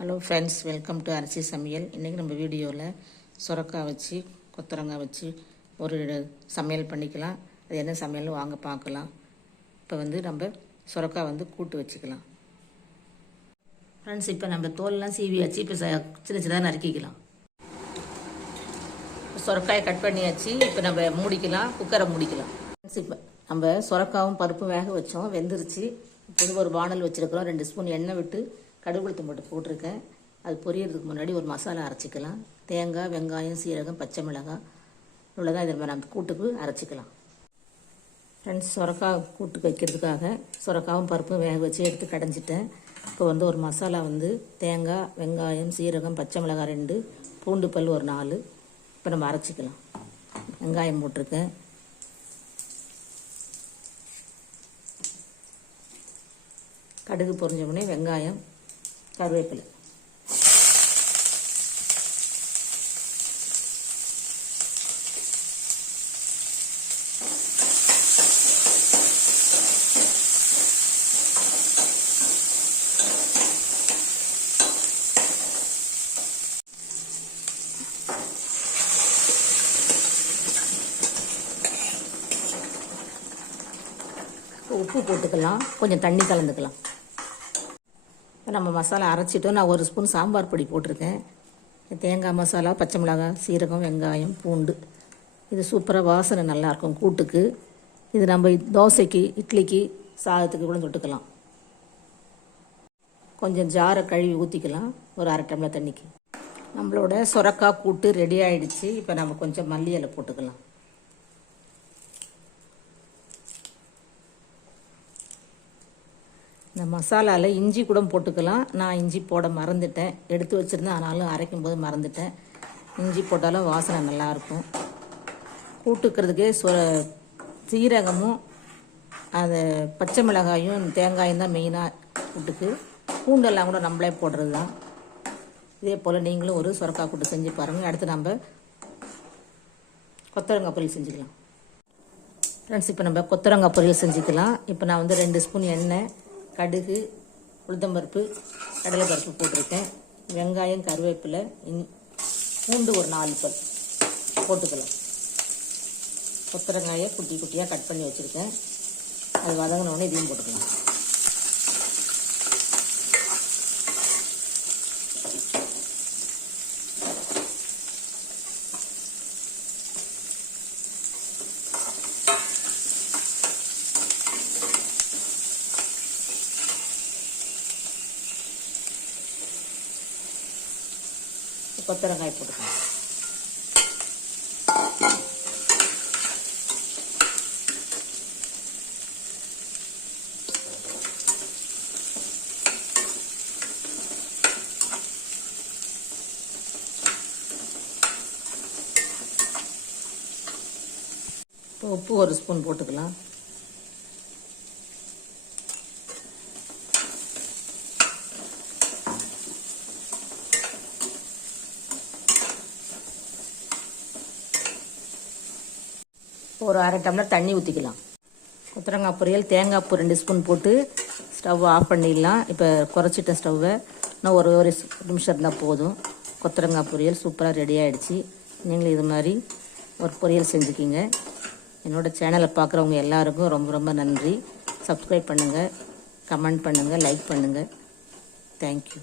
Hello friends welcome to அரிசி சமையல் இன்றைக்கி நம்ம வீடியோவில் சுரக்காய் வச்சு கொத்தரங்காய் வச்சு ஒரு சமையல் பண்ணிக்கலாம். அது என்ன சமையல்னு வாங்க பார்க்கலாம். இப்போ வந்து நம்ம சுரக்காய் வந்து கூட்டு வச்சுக்கலாம். ஃப்ரெண்ட்ஸ் இப்போ நம்ம தோலெலாம் சீவி வச்சு இப்போ ச- சின்ன சின்னதாக நறுக்கிக்கலாம். சுரக்காயை கட் பண்ணியாச்சு. இப்போ நம்ம மூடிக்கலாம் குக்கரை மூடிக்கலாம். ஃப்ரெண்ட்ஸ் இப்போ நம்ம சுரக்காவும் பருப்பும் வேக வச்சோம். வெந்துருச்சு. இப்போது ஒரு வானல் வச்சுருக்கிறோம். ரெண்டு ஸ்பூன் எண்ணெய் விட்டு கடுகுளுத்தம் போட்டு போட்டிருக்கேன். அது பொரியறதுக்கு முன்னாடி ஒரு மசாலா அரைச்சிக்கலாம். தேங்காய் வெங்காயம் சீரகம் பச்சை மிளகாய் இவ்வளோதான் இதில் நம்ம கூட்டுக்கு அரைச்சிக்கலாம். ஃப்ரெண்ட்ஸ் சுரக்காய் கூட்டுக்கு வைக்கிறதுக்காக சுரக்காவும் பருப்பும் வேக வச்சு எடுத்து கடைஞ்சிட்டேன். இப்போ வந்து ஒரு மசாலா வந்து தேங்காய் வெங்காயம் சீரகம் பச்சை மிளகாய் ரெண்டு பூண்டு பல் ஒரு நாலு. இப்போ நம்ம அரைச்சிக்கலாம். வெங்காயம் போட்டிருக்கேன். கடுகு பொரிஞ்ச உடனே வெங்காயம் கருவேப்பிலை. உப்பு போட்டுக்கலாம். கொஞ்சம் தண்ணி கலந்துக்கலாம். இப்போ நம்ம மசாலா அரைச்சிட்டோம். நான் ஒரு ஸ்பூன் சாம்பார் பொடி போட்டிருக்கேன். தேங்காய் மசாலா பச்சை மிளகாய் சீரகம் வெங்காயம் பூண்டு. இது சூப்பராக வாசனை நல்லாயிருக்கும் கூட்டுக்கு. இது நம்ம தோசைக்கு இட்லிக்கு சாதத்துக்கு கூட தொட்டுக்கலாம். கொஞ்சம் ஜாரை கழுவி ஊற்றிக்கலாம் ஒரு அரை டம்ளர் தண்ணிக்கு. நம்மளோட சுரக்காய் கூட்டு ரெடி ஆகிடுச்சு இப்போ நம்ம கொஞ்சம் மல்லி இலை போட்டுக்கலாம். இந்த மசாலாவில் இஞ்சி கூட போட்டுக்கலாம். நான் இஞ்சி போட மறந்துட்டேன். எடுத்து வச்சுருந்தேன். ஆனாலும் அரைக்கும் போது மறந்துட்டேன். இஞ்சி போட்டாலும் வாசனை நல்லாயிருக்கும். கூட்டுக்கிறதுக்கே சொ சீரகமும் அது பச்சை மிளகாயும் தேங்காயும் தான் மெயினாக கூட்டுக்கு. பூண்டெல்லாம் கூட நம்மளே போடுறது தான் இதே போல் நீங்களும் ஒரு சுரக்காய் கூட்டு செஞ்சு பாருங்கள் அடுத்து நம்ம கொத்தரங்காய் பொரியல் செஞ்சுக்கலாம். ஃப்ரெண்ட்ஸ் இப்போ நம்ம கொத்தரங்காய் பொரியல் செஞ்சுக்கலாம். இப்போ நான் வந்து ரெண்டு ஸ்பூன் எண்ணெய் கடுகு உளுத்தம்பருப்பு கடலைப்பருப்பு போட்டிருக்கேன். வெங்காயம் கருவேப்பிலை இன் பூண்டு ஒரு நாலு பல் போட்டுக்கலாம். கொத்தரங்காயை குட்டி குட்டியாக கட் பண்ணி வச்சுருக்கேன். அது வதங்கினோடனே இதையும் போட்டுக்கலாம். கொத்தரங்காய் போட்டுக்கலாம் இப்போ உப்பு ஒரு ஸ்பூன் போட்டுக்கலாம். ஒரு அரை டம்ளர் தண்ணி ஊற்றிக்கலாம் கொத்தரங்காய் பொரியல் தேங்காய் பூ ரெண்டு ஸ்பூன் போட்டு ஸ்டவ் ஆஃப் பண்ணிடலாம். இப்போ குறைச்சிட்டேன் ஸ்டவ்வை இன்னும் ஒரு ஒரு நிமிஷம் இருந்தால் போதும். கொத்தரங்காய் பொரியல் சூப்பராக ரெடி ஆகிடுச்சு நீங்களும் இது மாதிரி ஒரு பொரியல் செஞ்சுக்கிங்க. என்னோடய சேனலை பார்க்குறவங்க எல்லாருக்கும் ரொம்ப ரொம்ப நன்றி. சப்ஸ்கிரைப் பண்ணுங்கள் கமெண்ட் பண்ணுங்கள் லைக் பண்ணுங்கள் தேங்க்யூ